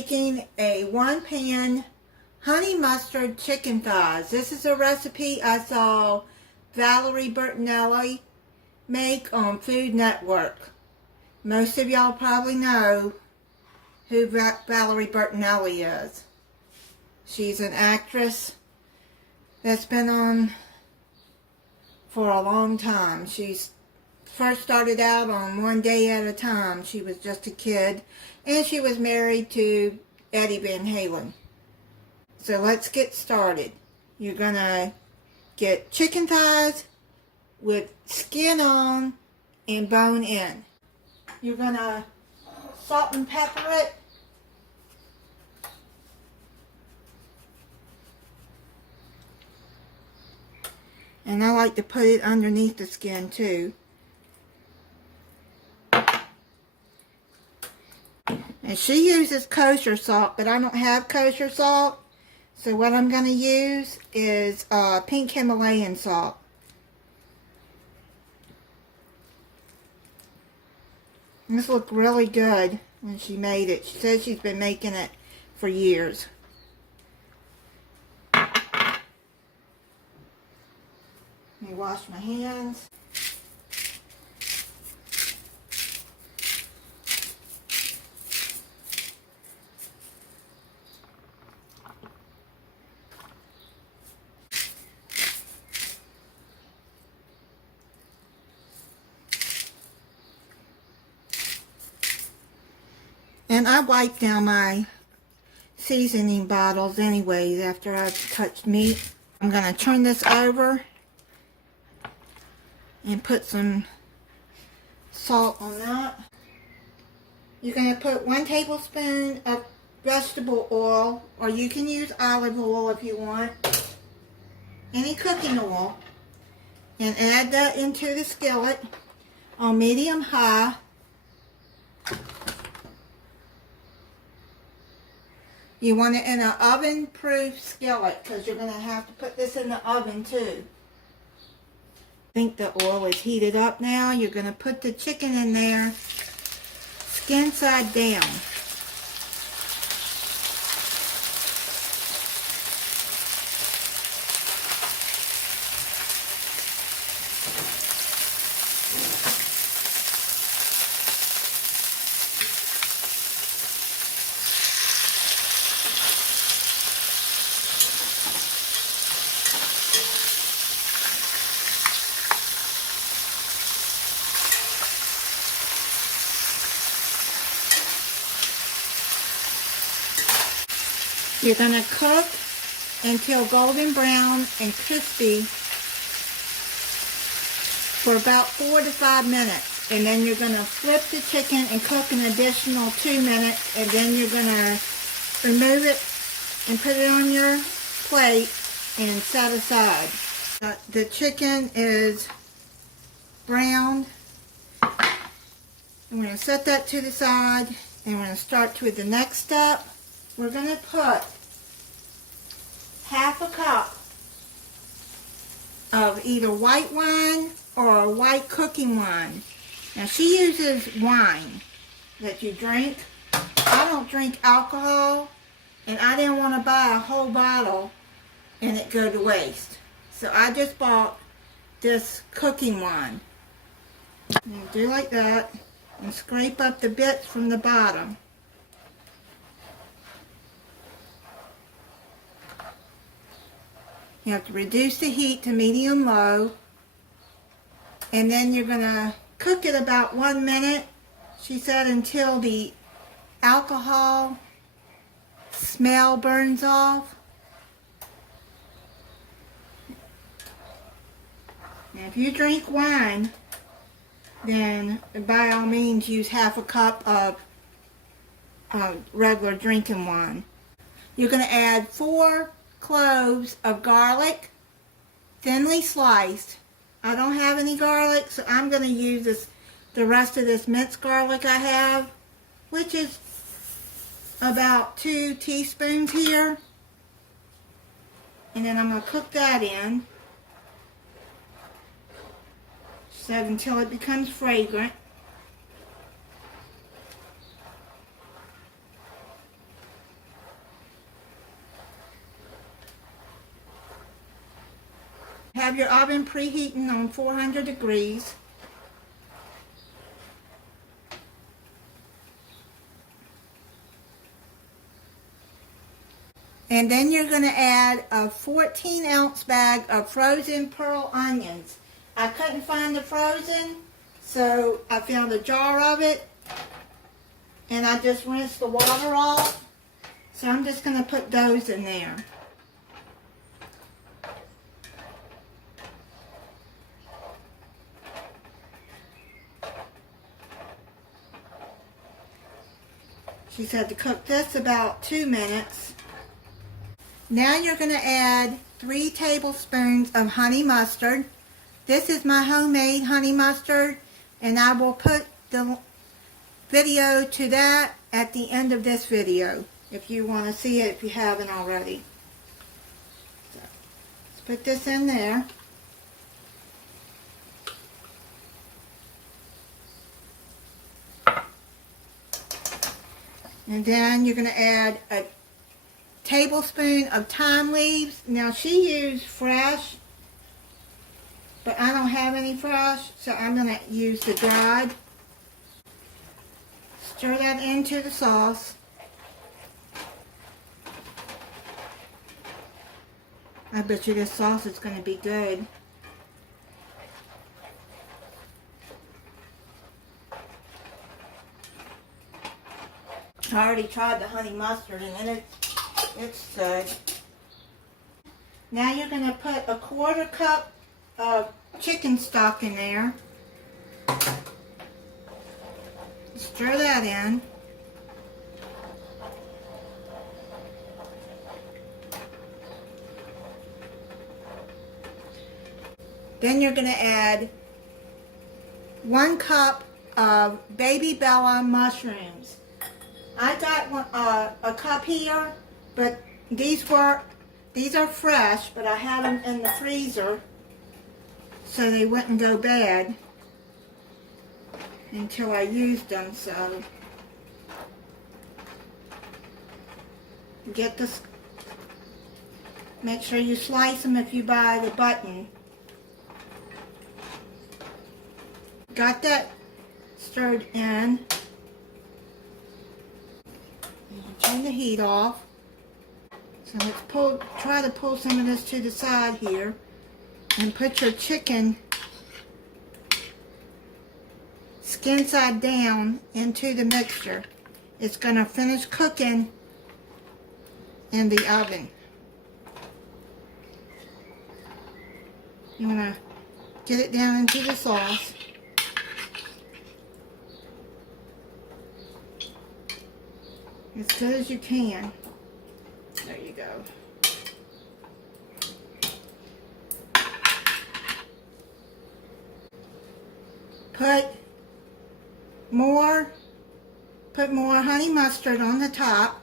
making a 1-pan honey mustard chicken thighs. This is a recipe I saw Valerie Bertinelli make on Food Network. Most of y'all probably know who Valerie Bertinelli is. She's an actress that's been on for a long time. She's first started out on One Day at a Time. She was just a kid, and she was married to Eddie Van Halen. So let's get started. You're gonna get chicken thighs with skin on and bone in. You're gonna salt and pepper it. And I like to put it underneath the skin too. And she uses kosher salt, but I don't have kosher salt. So what I'm going to use is pink Himalayan salt. And this looked really good when she made it. She says she's been making it for years. Let me wash my hands. And I wipe down my seasoning bottles anyways after I've touched meat. I'm going to turn this over and put some salt on that. You're going to put 1 tablespoon of vegetable oil, or you can use olive oil if you want, any cooking oil, and add that into the skillet on medium-high. You want it in an oven-proof skillet because you're going to have to put this in the oven too. I think the oil is heated up now. You're going to put the chicken in there, skin side down. You're going to cook until golden brown and crispy for about 4 to 5 minutes. And then you're going to flip the chicken and cook an additional 2 minutes. And then you're going to remove it and put it on your plate and set aside. The chicken is browned. I'm going to set that to the side. And we're going to start with the next step. We're going to put half a cup of either white wine or white cooking wine. Now she uses wine that you drink. I don't drink alcohol, and I didn't want to buy a whole bottle and it go to waste. So I just bought this cooking wine. You do like that and scrape up the bits from the bottom. You have to reduce the heat to medium-low, and then you're going to cook it about 1 minute, she said, until the alcohol smell burns off. Now, if you drink wine, then by all means use half a cup of regular drinking wine. You're going to add 4 cloves of garlic, thinly sliced. I don't have any garlic, so I'm going to use the rest of this minced garlic I have, which is about 2 teaspoons here. And then I'm going to cook that in. So until it becomes fragrant. have your oven preheating on 400 degrees. And then you're going to add a 14-ounce bag of frozen pearl onions. I couldn't find the frozen, so I found a jar of it. And I just rinsed the water off. So I'm just going to put those in there. She said to cook this about 2 minutes. Now you're going to add 3 tablespoons of honey mustard. This is my homemade honey mustard, and I will put the video to that at the end of this video if you want to see it if you haven't already. So, let's put this in there. And then you're going to add a tablespoon of thyme leaves. Now she used fresh, but I don't have any fresh, so I'm going to use the dried. Stir that into the sauce. I bet you this sauce is going to be good. I already tried the honey mustard and it's good. Now you're going to put a 1/4 cup of chicken stock in there. Stir that in. Then you're going to add 1 cup of baby Bella mushrooms. I got one, a cup here, but these are fresh, but I had them in the freezer so they wouldn't go bad until I used them. So get this, make sure you slice them if you buy the button. Got that stirred in. Turn the heat off. So let's try to pull some of this to the side here and put your chicken skin side down into the mixture. It's going to finish cooking in the oven. You want to get it down into the sauce. As good as you can. There you go. Put more honey mustard on the top.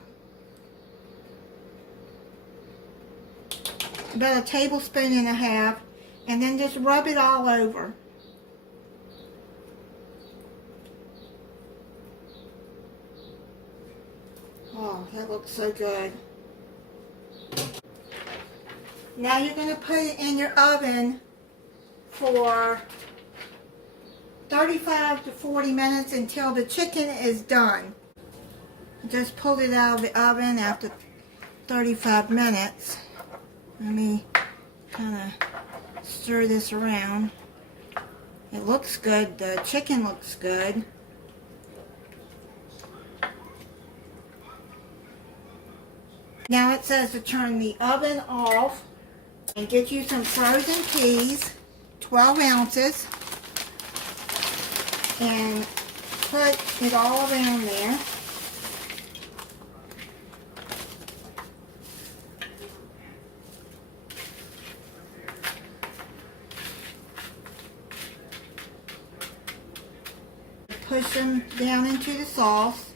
About 1.5 tablespoons, and then just rub it all over. Oh, that looks so good. Now you're going to put it in your oven for 35 to 40 minutes until the chicken is done. Just pulled it out of the oven after 35 minutes. Let me kind of stir this around. It looks good. The chicken looks good. Now it says to turn the oven off and get you some frozen peas, 12 ounces, and put it all around there. Push them down into the sauce.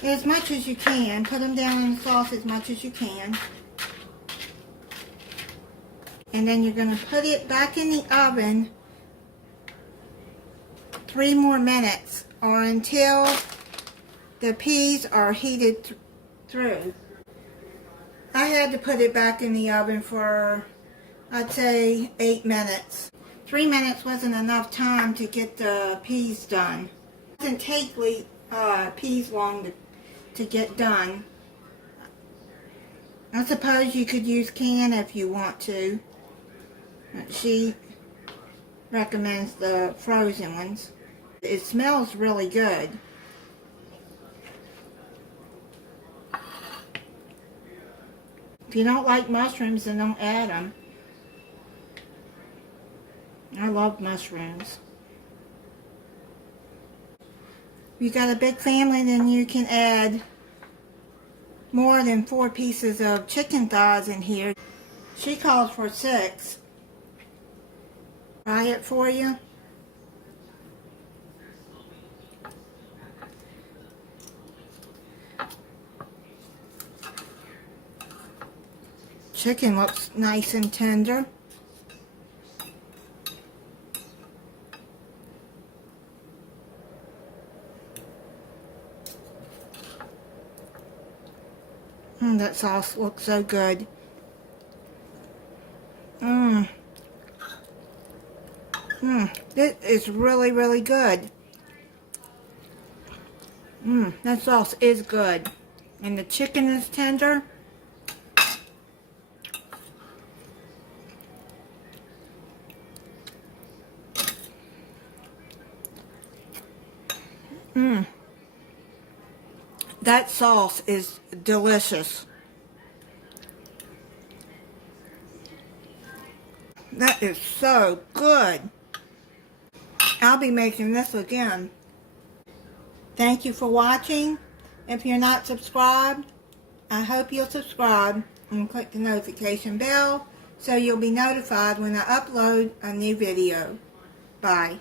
As much as you can. Put them down in the sauce as much as you can. And then you're going to put it back in the oven 3 more minutes, or until the peas are heated through. I had to put it back in the oven for, I'd say, 8 minutes. 3 minutes wasn't enough time to get the peas done. It doesn't take peas long to get done. I suppose you could use canned if you want to. She recommends the frozen ones. It smells really good. If you don't like mushrooms, then don't add them. I love mushrooms. If you got a big family, then you can add more than 4 pieces of chicken thighs in here. She calls for 6. Try it for you. Chicken looks nice and tender. That sauce looks so good. This is really, really good. That sauce is good. And the chicken is tender. That sauce is delicious. That is so good. I'll be making this again. Thank you for watching. If you're not subscribed, I hope you'll subscribe and click the notification bell so you'll be notified when I upload a new video. Bye.